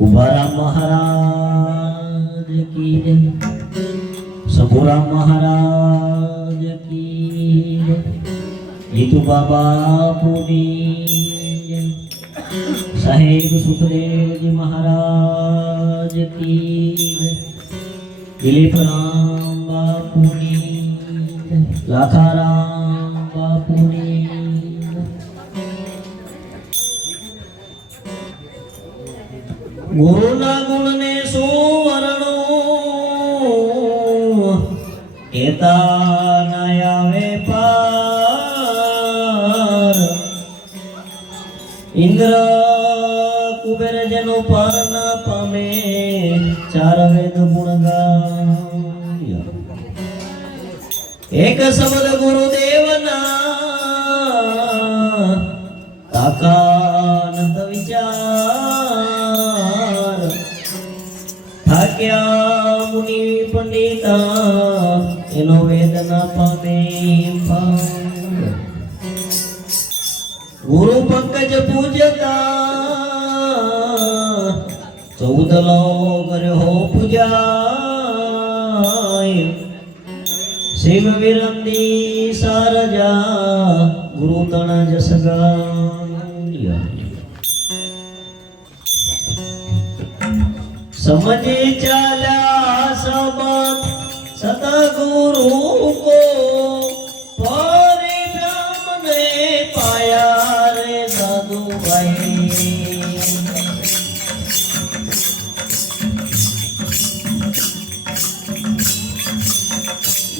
कुबरा महाराज की जय। शंभूराम महाराज की जीतू बाबा पुनी साहेब सुखदेव जी महाराज की दिलीप राम बापुनी लाखाराम बापुनी ગુરુના ગુણને સુવર્ણો કેતા ન આવે પાર ઇન્દ્ર કુબેર જેનો પાર ના પામે ચાર વેદ ગુણ ગાય એક શબ્દ ગુરુદેવના કાકાનંદ વિચાર થાક્યા મુનિ પંડિતા એનો વેદના પામે પાર. ગુરુ પંકજ પૂજતા ચૌદ લોક રહ્યો પૂજાય શિવ વિરંદી સારજા ગુરુ તણ જસ समझे चला सब सतगुरु को परिभ्रम ने पाया रे साधु भाई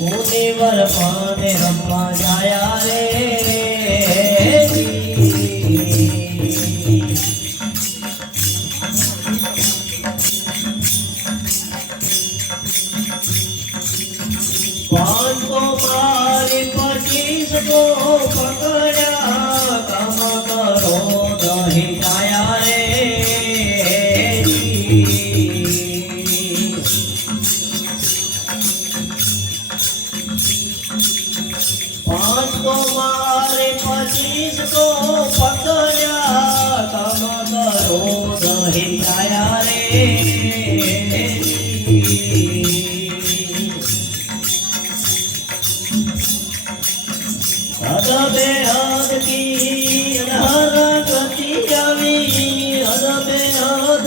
मुनिवर पाने हम जाया रे। પાંચકો મારે પચીસ કો પકડ્યા. તમ કરો દહિંદાયા રે. હદ બે હદ કી હર ગતિ આવી. હદ બે હદ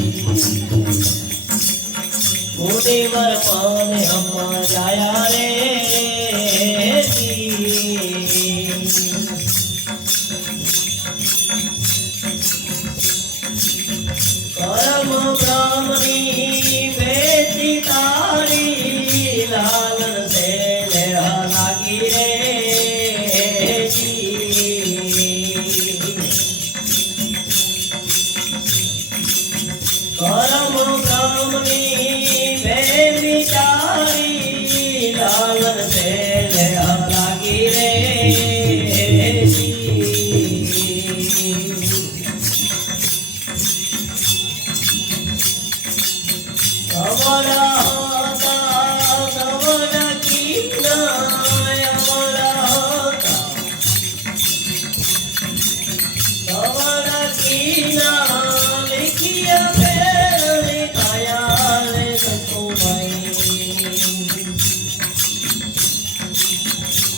સાધુભાઈ મુનિવર પાને હમ જાયા રે પરમ બ્રાહ્મણી બેટી તારી લાલન સે લેવા લાગી રે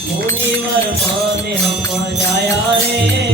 मुनिवर पान हम जाया रे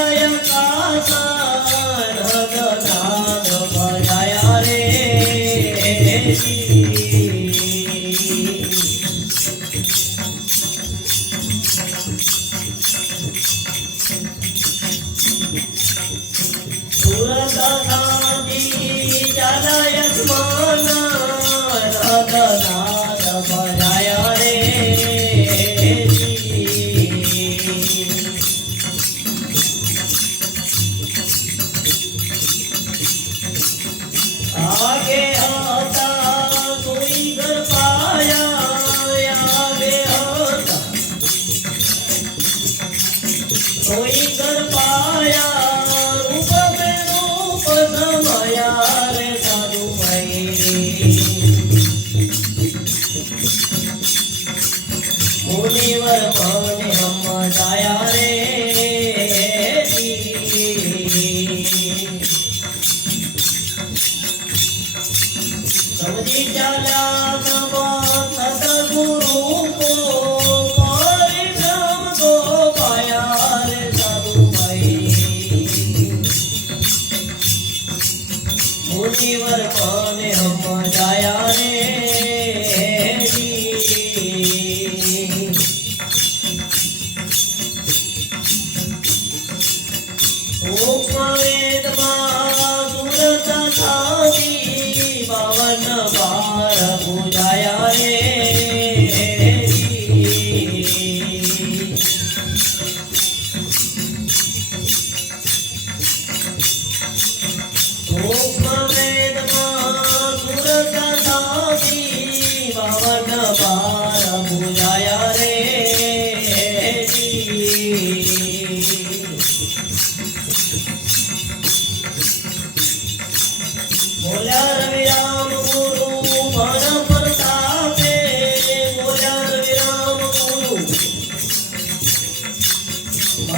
राधा नादी जाला यजमाना राधा कोई घर पाया आगे आता कोई घर पाया।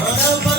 Bye.